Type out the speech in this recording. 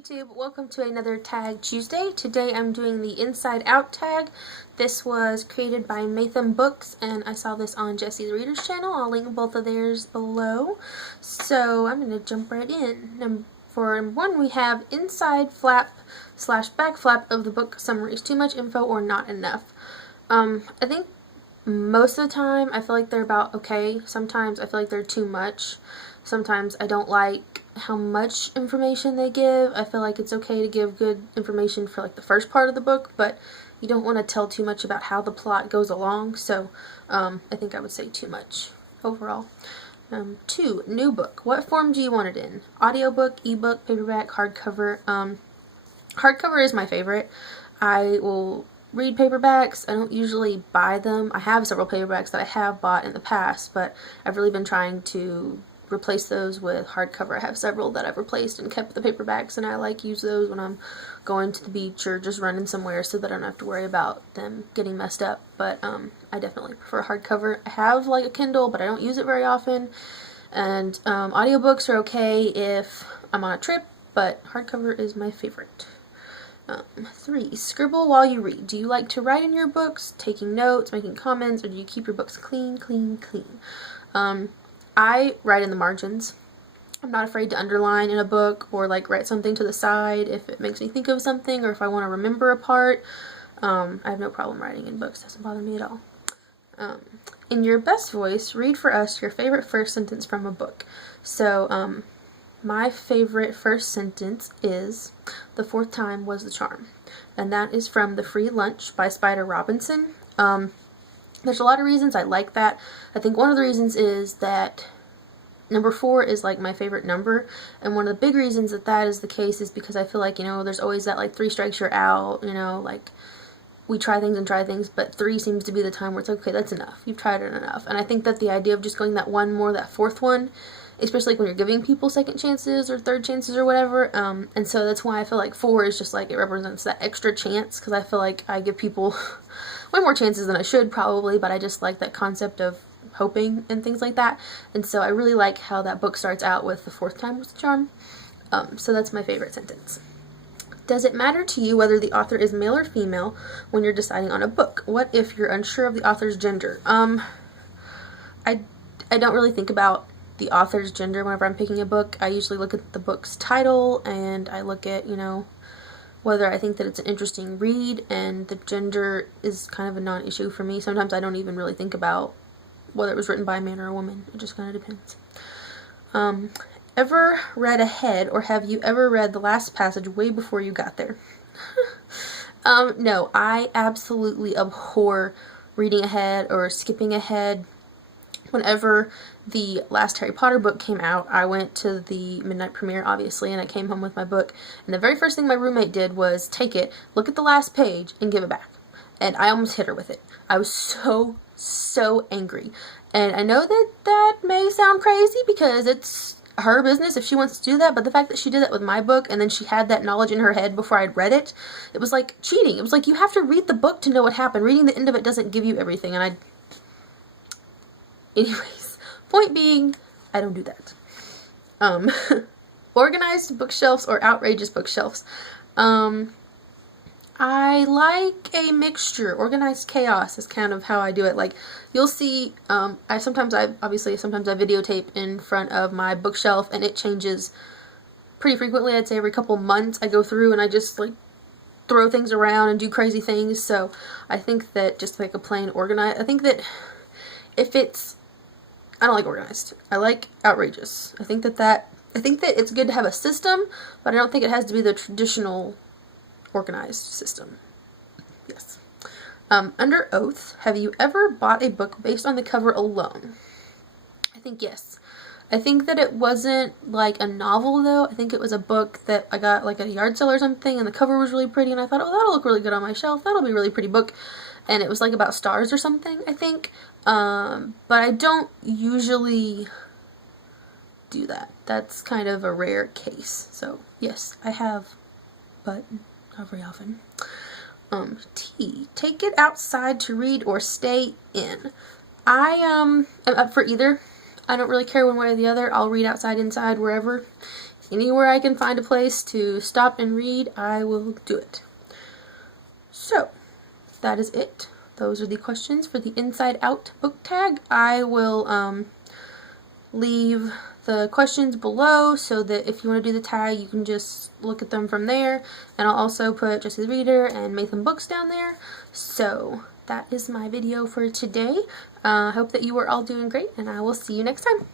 YouTube, welcome to another Tag Tuesday. Today I'm doing the Inside Out tag. This was created by Matham Books and I saw this on Jeesethereader's channel. I'll link both of theirs below. So I'm going to jump right in. For one, we have inside flap / back flap of the book summaries. Too much info or not enough. I think most of the time I feel like they're about okay. Sometimes I feel like they're too much. Sometimes I don't like how much information they give. I feel like it's okay to give good information for like the first part of the book, but you don't want to tell too much about how the plot goes along, so I think I would say too much overall. 2, new book. What form do you want it in? Audiobook, ebook, paperback, hardcover. Hardcover is my favorite. I will read paperbacks. I don't usually buy them. I have several paperbacks that I have bought in the past, but I've really been trying to replace those with hardcover. I have several that I've replaced and kept the paperbacks, and I use those when I'm going to the beach or just running somewhere so that I don't have to worry about them getting messed up. But I definitely prefer hardcover. I have a Kindle, but I don't use it very often. And audiobooks are okay if I'm on a trip, but hardcover is my favorite. 3, scribble while you read. Do you like to write in your books, taking notes, making comments, or do you keep your books clean? I write in the margins. I'm not afraid to underline in a book or write something to the side if it makes me think of something or if I want to remember a part. I have no problem writing in books. Doesn't bother me at all. In your best voice, read for us your favorite first sentence from a book. So my favorite first sentence is "The fourth time was the charm," and that is from The Free Lunch by Spider Robinson. There's a lot of reasons I like that. I think one of the reasons is that number 4 is my favorite number, and one of the big reasons that that is the case is because I feel like, there's always that 3 strikes you're out, we try things, but 3 seems to be the time where it's okay, that's enough. You've tried it enough. And I think that the idea of just going that one more, that 4th one, especially when you're giving people second chances or third chances or whatever, and so that's why I feel like 4 is just it represents that extra chance, because I feel like I give people way more chances than I should probably, but I just like that concept of hoping and things like that, and so I really like how that book starts out with "The fourth time was the charm." So that's my favorite sentence. Does it matter to you whether the author is male or female when you're deciding on a book? What if you're unsure of the author's gender? I don't really think about the author's gender whenever I'm picking a book. I usually look at the book's title and I look at, whether I think that it's an interesting read, and the gender is kind of a non-issue for me. Sometimes I don't even really think about whether it was written by a man or a woman. It just kind of depends. Ever read ahead, or have you ever read the last passage way before you got there? No, I absolutely abhor reading ahead or skipping ahead. Whenever the last Harry Potter book came out, I went to the midnight premiere, obviously, and I came home with my book, and the very first thing my roommate did was take it, look at the last page, and give it back. And I almost hit her with it. I was so angry. And I know that that may sound crazy because it's her business if she wants to do that, but the fact that she did that with my book and then she had that knowledge in her head before I'd read it, it was like cheating. It was like you have to read the book to know what happened. Reading the end of it doesn't give you everything, and anyways, point being, I don't do that. Organized bookshelves or outrageous bookshelves? I like a mixture. Organized chaos is kind of how I do it. You'll see, sometimes I videotape in front of my bookshelf, and it changes pretty frequently. I'd say every couple months I go through and I just throw things around and do crazy things. So I think that just a plain organized, I think that I don't like organized. I like outrageous. I think that it's good to have a system, but I don't think it has to be the traditional organized system. Yes. Under oath, have you ever bought a book based on the cover alone? I think yes. I think that it wasn't a novel though. I think it was a book that I got at a yard sale or something, and the cover was really pretty, and I thought, oh, that'll look really good on my shelf. That'll be a really pretty book. And it was about stars or something, I think. But I don't usually do that. That's kind of a rare case. So yes, I have, but not very often. T, take it outside to read or stay in. I am up for either. I don't really care one way or the other. I'll read outside, inside, wherever. Anywhere I can find a place to stop and read, I will do it. So, that is it. Those are the questions for the Inside Out book tag. I will leave the questions below so that if you want to do the tag, you can just look at them from there. And I'll also put Jeesethereader and Mayhem Books down there. So, that is my video for today. I hope that you are all doing great, and I will see you next time.